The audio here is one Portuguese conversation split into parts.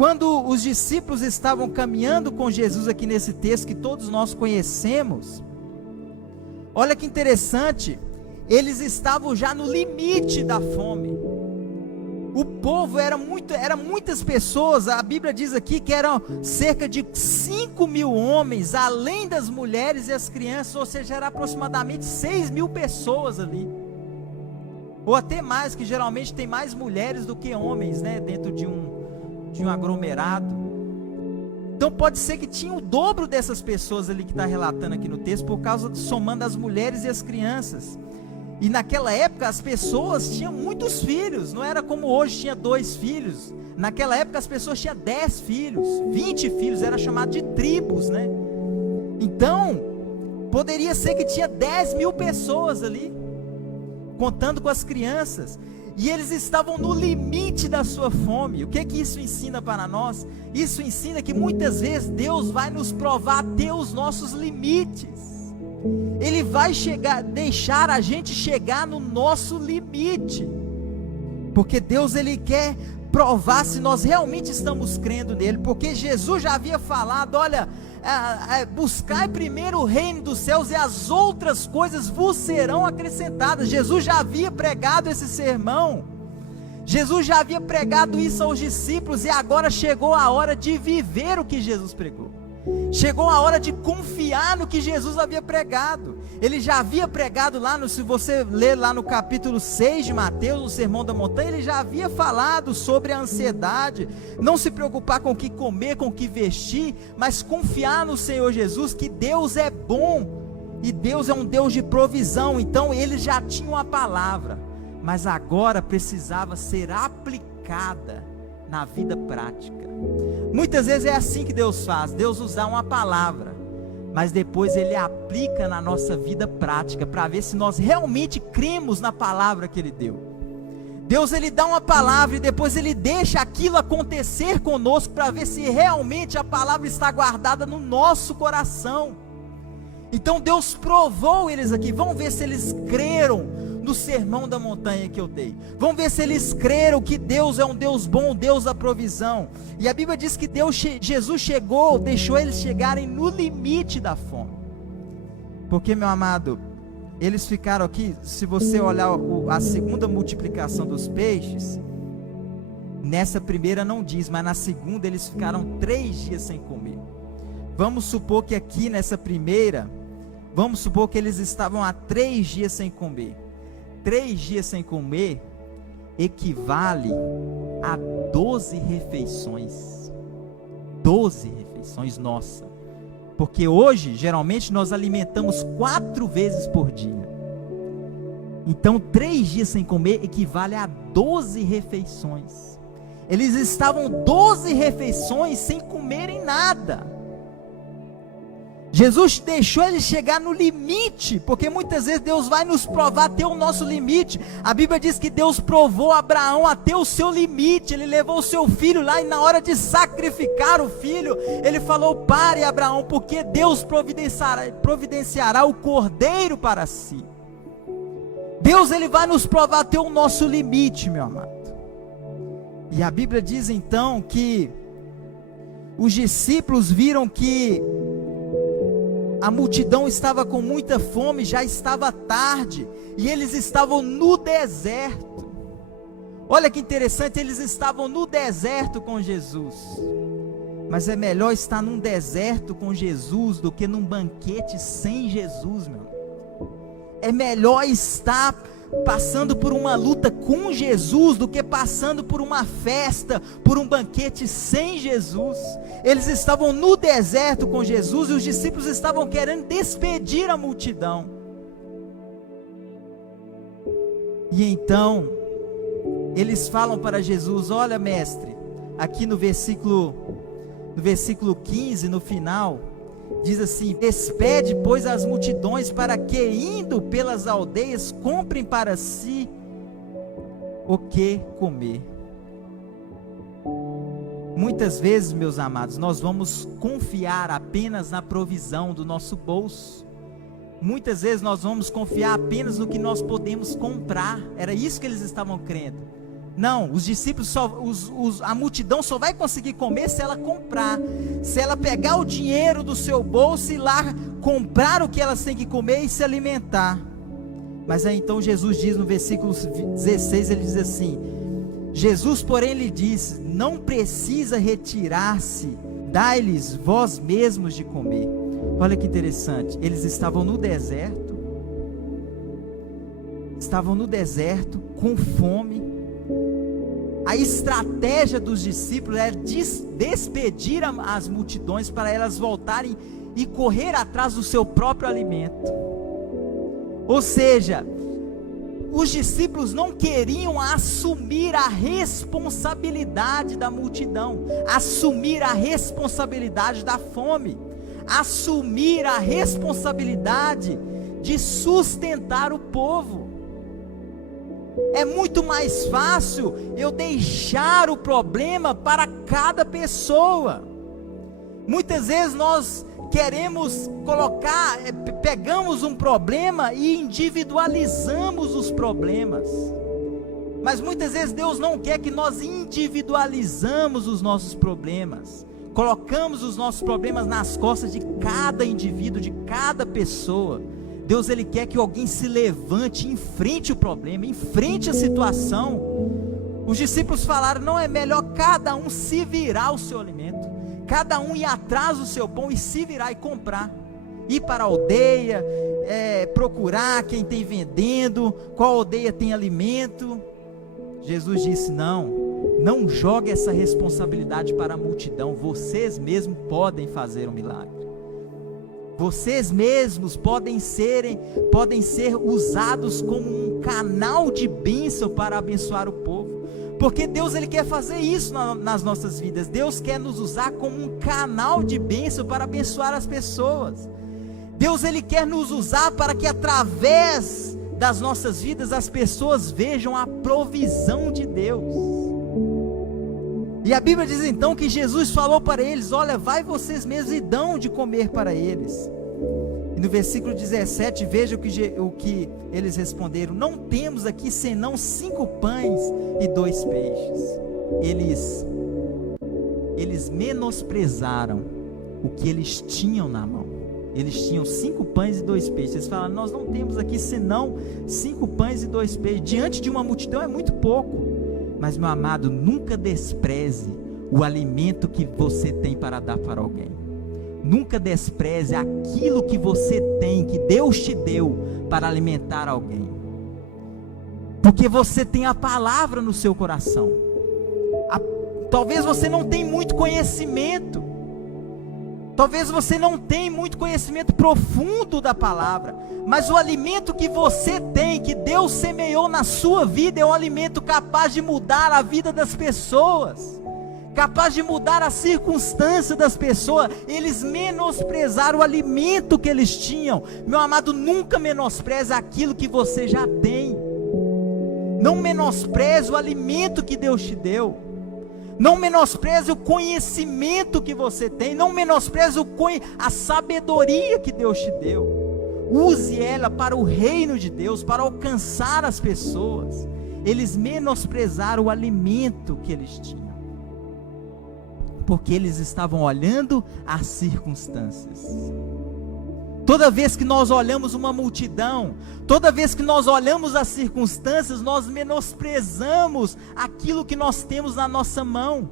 quando os discípulos estavam caminhando com Jesus aqui nesse texto que todos nós conhecemos, olha que interessante, eles estavam já no limite da fome. O povo era muitas pessoas, a Bíblia diz aqui que eram cerca de 5.000 homens, além das mulheres e as crianças, ou seja, era aproximadamente 6.000 pessoas ali, ou até mais, que geralmente tem mais mulheres do que homens, né, dentro de um aglomerado. Então pode ser que tinha o dobro dessas pessoas ali que está relatando aqui no texto, por causa, somando as mulheres e as crianças. E naquela época as pessoas tinham muitos filhos, não era como hoje tinha 2 filhos. Naquela época as pessoas tinham 10 filhos, 20 filhos, era chamado de tribos, né? Então, poderia ser que tinha 10.000 pessoas ali, contando com as crianças. E eles estavam no limite da sua fome. O que que isso ensina para nós? Isso ensina que muitas vezes Deus vai nos provar até os nossos limites. Ele vai deixar a gente chegar no nosso limite, porque Deus, Ele quer provar se nós realmente estamos crendo nele, porque Jesus já havia falado, olha, buscai primeiro o reino dos céus e as outras coisas vos serão acrescentadas. Jesus já havia pregado esse sermão, Jesus já havia pregado isso aos discípulos, e agora chegou a hora de viver o que Jesus pregou. Chegou a hora de confiar no que Jesus havia pregado. Ele já havia pregado lá, se você ler lá no capítulo 6 de Mateus, no Sermão da Montanha, ele já havia falado sobre a ansiedade, não se preocupar com o que comer, com o que vestir, mas confiar no Senhor Jesus, que Deus é bom, e Deus é um Deus de provisão. Então eles já tinham a palavra, mas agora precisava ser aplicada na vida prática. Muitas vezes é assim que Deus faz. Deus usa uma palavra, mas depois Ele aplica na nossa vida prática, para ver se nós realmente cremos na palavra que Ele deu. Deus, Ele dá uma palavra e depois Ele deixa aquilo acontecer conosco, para ver se realmente a palavra está guardada no nosso coração. Então Deus provou eles aqui. Vamos ver se eles creram no Sermão da Montanha que eu dei. Vamos ver se eles creram que Deus é um Deus bom, um Deus da provisão. E a Bíblia diz que Jesus chegou, deixou eles chegarem no limite da fome. Porque, meu amado, eles ficaram aqui, se você olhar a segunda multiplicação dos peixes, nessa primeira não diz, mas na segunda eles ficaram 3 dias sem comer. Vamos supor que aqui nessa primeira, vamos supor que eles estavam há 3 dias sem comer. 3 dias sem comer equivale a 12 refeições. 12 refeições, nossa. Porque hoje, geralmente, nós alimentamos 4 vezes por dia. Então, 3 dias sem comer equivale a 12 refeições. Eles estavam 12 refeições sem comerem nada. Jesus deixou eles chegar no limite, porque muitas vezes Deus vai nos provar até o nosso limite. A Bíblia diz que Deus provou Abraão até o seu limite. Ele levou o seu filho lá, e na hora de sacrificar o filho, ele falou: pare, Abraão, porque Deus providenciará o cordeiro para si. Deus, Ele vai nos provar até o nosso limite, meu amado. E a Bíblia diz então que os discípulos viram que a multidão estava com muita fome, já estava tarde, e eles estavam no deserto. Olha que interessante, eles estavam no deserto com Jesus. Mas é melhor estar num deserto com Jesus do que num banquete sem Jesus, meu. É melhor estar passando por uma luta com Jesus do que passando por uma festa, por um banquete sem Jesus. Eles estavam no deserto com Jesus, e os discípulos estavam querendo despedir a multidão. E então eles falam para Jesus: olha, mestre, aqui no versículo 15, no final, diz assim: despede, pois, as multidões, para que, indo pelas aldeias, comprem para si o que comer. Muitas vezes, meus amados, nós vamos confiar apenas na provisão do nosso bolso. Muitas vezes nós vamos confiar apenas no que nós podemos comprar. Era isso que eles estavam crendo. Não, os discípulos a multidão só vai conseguir comer se ela comprar, se ela pegar o dinheiro do seu bolso e ir lá comprar o que elas têm que comer e se alimentar. Mas aí então Jesus diz no versículo 16, ele diz assim: Jesus, porém, lhe disse: não precisa retirar-se, dai-lhes vós mesmos de comer. Olha que interessante, eles estavam no deserto, com fome. A estratégia dos discípulos era despedir as multidões para elas voltarem e correr atrás do seu próprio alimento. Ou seja, os discípulos não queriam assumir a responsabilidade da multidão, assumir a responsabilidade da fome, assumir a responsabilidade de sustentar o povo. É muito mais fácil eu deixar o problema para cada pessoa. Muitas vezes nós queremos pegamos um problema e individualizamos os problemas. Mas muitas vezes Deus não quer que nós individualizamos os nossos problemas. Colocamos os nossos problemas nas costas de cada indivíduo, de cada pessoa. Deus, Ele quer que alguém se levante, enfrente o problema, enfrente a situação. Os discípulos falaram: não é melhor cada um se virar o seu alimento, cada um ir atrás do seu pão e se virar e comprar, ir para a aldeia, procurar quem tem vendendo, qual aldeia tem alimento. Jesus disse: não jogue essa responsabilidade para a multidão, vocês mesmos podem fazer um milagre. Vocês mesmos podem ser usados como um canal de bênção para abençoar o povo. Porque Deus, Ele quer fazer isso nas nossas vidas. Deus quer nos usar como um canal de bênção para abençoar as pessoas. Deus, Ele quer nos usar para que através das nossas vidas as pessoas vejam a provisão de Deus. E a Bíblia diz então que Jesus falou para eles: olha, vai vocês mesmos e dão de comer para eles. E no versículo 17, veja o que eles responderam: não temos aqui senão 5 pães e 2 peixes. Eles menosprezaram o que eles tinham na mão. Eles tinham 5 pães e 2 peixes. Eles falaram: nós não temos aqui senão 5 pães e 2 peixes. Diante de uma multidão é muito pouco. Mas, meu amado, nunca despreze o alimento que você tem para dar para alguém. Nunca despreze aquilo que você tem, que Deus te deu para alimentar alguém. Porque você tem a palavra no seu coração. Talvez você não tenha muito conhecimento. Talvez você não tenha muito conhecimento profundo da palavra, mas o alimento que você tem, que Deus semeou na sua vida, é um alimento capaz de mudar a vida das pessoas, capaz de mudar a circunstância das pessoas. Eles menosprezaram o alimento que eles tinham. Meu amado, nunca menospreze aquilo que você já tem. Não menospreze o alimento que Deus te deu. Não menospreze o conhecimento que você tem. Não menospreze a sabedoria que Deus te deu. Use ela para o reino de Deus, para alcançar as pessoas. Eles menosprezaram o alimento que eles tinham, porque eles estavam olhando as circunstâncias. Toda vez que nós olhamos uma multidão, toda vez que nós olhamos as circunstâncias, nós menosprezamos aquilo que nós temos na nossa mão.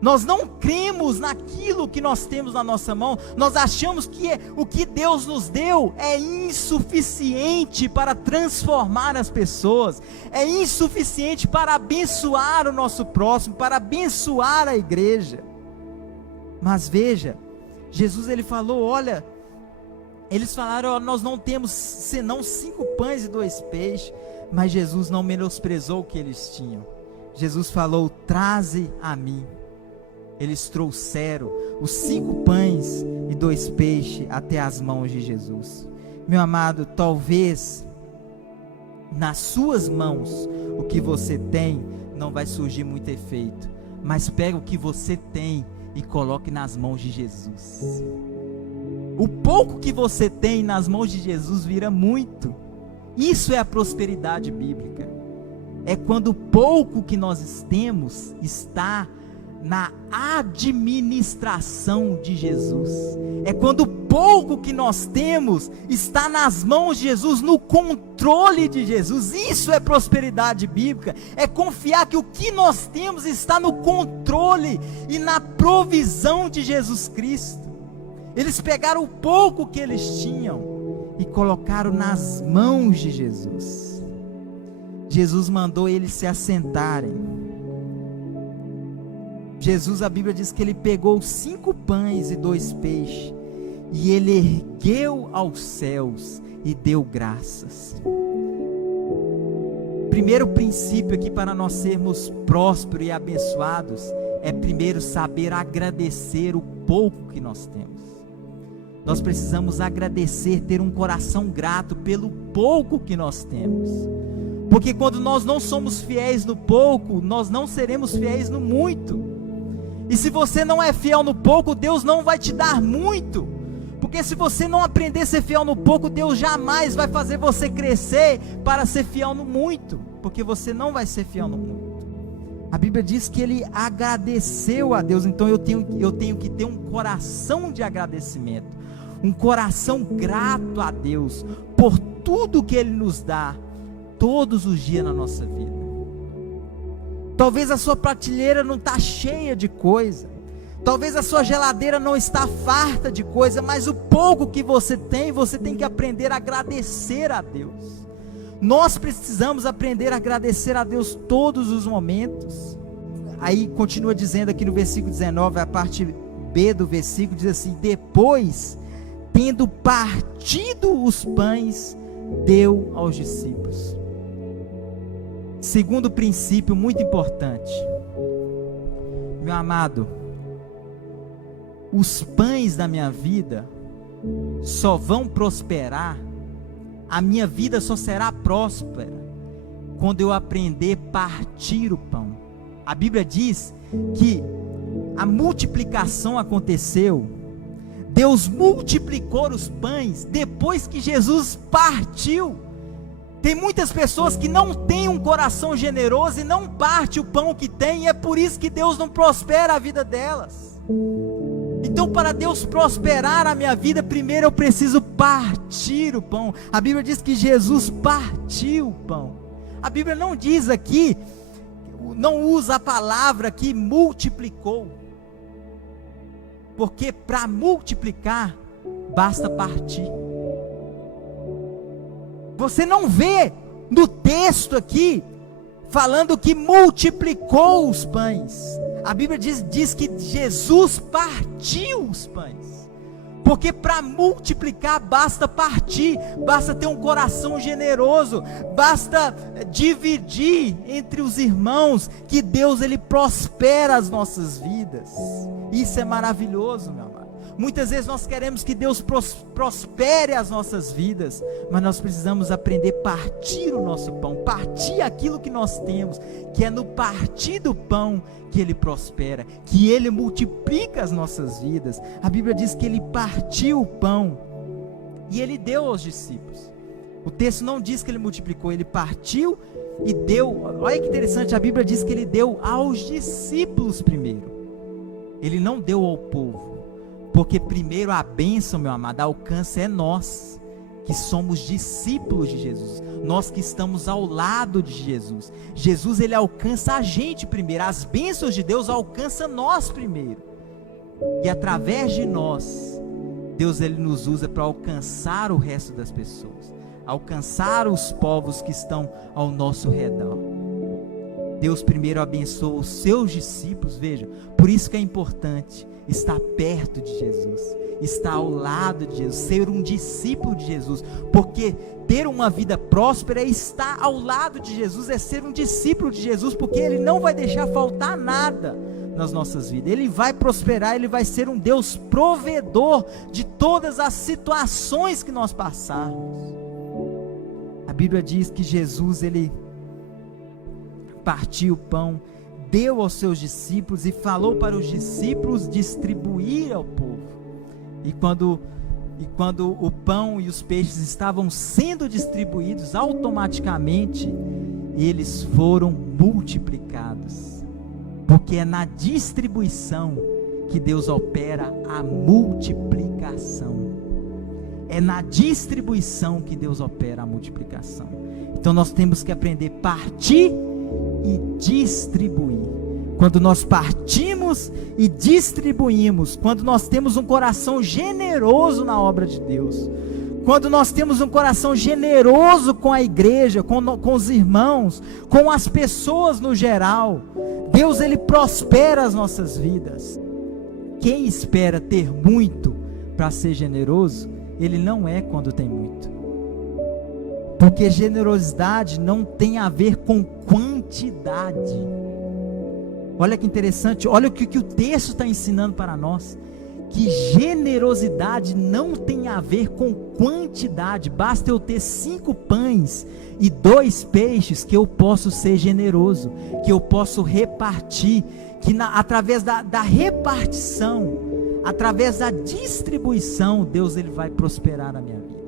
Nós não cremos naquilo que nós temos na nossa mão. Nós achamos que o que Deus nos deu é insuficiente para transformar as pessoas, é insuficiente para abençoar o nosso próximo, para abençoar a igreja. Mas veja, Jesus, ele falou: olha, eles falaram: nós não temos senão 5 pães e 2 peixes. Mas Jesus não menosprezou o que eles tinham. Jesus falou: traze a mim. Eles trouxeram os 5 pães e 2 peixes até as mãos de Jesus. Meu amado, talvez nas suas mãos o que você tem não vai surgir muito efeito, mas pega o que você tem e coloque nas mãos de Jesus. O pouco que você tem nas mãos de Jesus vira muito. Isso é a prosperidade bíblica. é quando o pouco que nós temos está na administração de Jesus. É quando o pouco que nós temos está nas mãos de Jesus, no controle de Jesus. Isso é prosperidade bíblica. É confiar que o que nós temos está no controle e na provisão de Jesus Cristo. Eles pegaram o pouco que eles tinham e colocaram nas mãos de Jesus. Jesus mandou eles se assentarem. Jesus, a Bíblia diz que ele pegou 5 pães e 2 peixes, e ele ergueu aos céus e deu graças. Primeiro princípio aqui para nós sermos prósperos e abençoados, é primeiro saber agradecer o pouco que nós temos. Nós precisamos agradecer, ter um coração grato pelo pouco que nós temos. Porque quando nós não somos fiéis no pouco, nós não seremos fiéis no muito. E se você não é fiel no pouco, Deus não vai te dar muito. Porque se você não aprender a ser fiel no pouco, Deus jamais vai fazer você crescer para ser fiel no muito. Porque você não vai ser fiel no muito. A Bíblia diz que ele agradeceu a Deus. Então eu tenho que ter um coração de agradecimento. Um coração grato a Deus por tudo que Ele nos dá todos os dias na nossa vida. Talvez a sua prateleira não está cheia de coisa, talvez a sua geladeira não está farta de coisa, mas o pouco que você tem que aprender a agradecer a Deus. Nós precisamos aprender a agradecer a Deus todos os momentos. Aí continua dizendo aqui no versículo 19, a parte B do versículo diz assim: depois, tendo partido os pães, deu aos discípulos. Segundo princípio muito importante, meu amado, os pães da minha vida só vão prosperar, a minha vida só será próspera quando eu aprender a partir o pão. A Bíblia diz que a multiplicação aconteceu, Deus multiplicou os pães depois que Jesus partiu. Tem muitas pessoas que não têm um coração generoso e não parte o pão que tem, e é por isso que Deus não prospera a vida delas. Então, para Deus prosperar a minha vida, primeiro eu preciso partir o pão. A Bíblia diz que Jesus partiu o pão. A Bíblia não diz aqui, não usa a palavra que multiplicou, porque para multiplicar basta partir. Você não vê no texto aqui falando que multiplicou os pães. A Bíblia diz que Jesus partiu os pães, porque para multiplicar basta partir, basta ter um coração generoso, basta dividir entre os irmãos, que Deus ele prospera as nossas vidas. Isso é maravilhoso, meu amado. Muitas vezes nós queremos que Deus prospere as nossas vidas, mas nós precisamos aprender a partir o nosso pão, partir aquilo que nós temos, que é no partir do pão que Ele prospera, que Ele multiplica as nossas vidas. A Bíblia diz que Ele partiu o pão e Ele deu aos discípulos. O texto não diz que Ele multiplicou, Ele partiu e deu. Olha que interessante, a Bíblia diz que Ele deu aos discípulos primeiro. Ele não deu ao povo. Porque primeiro a bênção, meu amado, alcança é nós, que somos discípulos de Jesus, nós que estamos ao lado de Jesus. Jesus ele alcança a gente primeiro, as bênçãos de Deus alcançam nós primeiro, e através de nós, Deus ele nos usa para alcançar o resto das pessoas, alcançar os povos que estão ao nosso redor. Deus primeiro abençoa os seus discípulos, veja, por isso que é importante estar perto de Jesus, estar ao lado de Jesus, ser um discípulo de Jesus, porque ter uma vida próspera é estar ao lado de Jesus, é ser um discípulo de Jesus, porque Ele não vai deixar faltar nada nas nossas vidas, Ele vai prosperar, Ele vai ser um Deus provedor de todas as situações que nós passarmos. A Bíblia diz que Jesus, Ele partiu o pão, deu aos seus discípulos e falou para os discípulos distribuir ao povo. E quando o pão e os peixes estavam sendo distribuídos, automaticamente eles foram multiplicados. Porque é na distribuição que Deus opera a multiplicação. É na distribuição que Deus opera a multiplicação. Então nós temos que aprender a partir e distribuir. Quando nós partimos e distribuímos, quando nós temos um coração generoso na obra de Deus, quando nós temos um coração generoso com a igreja, com os irmãos, com as pessoas no geral, Deus, Ele prospera as nossas vidas. Quem espera ter muito para ser generoso, ele não é quando tem muito. Porque generosidade não tem a ver com quantidade. Olha que interessante, olha o que o texto está ensinando para nós. Que generosidade não tem a ver com quantidade. Basta eu ter 5 pães e 2 peixes que eu posso ser generoso, que eu posso repartir, que através da repartição, através da distribuição, Deus, Ele vai prosperar a minha vida.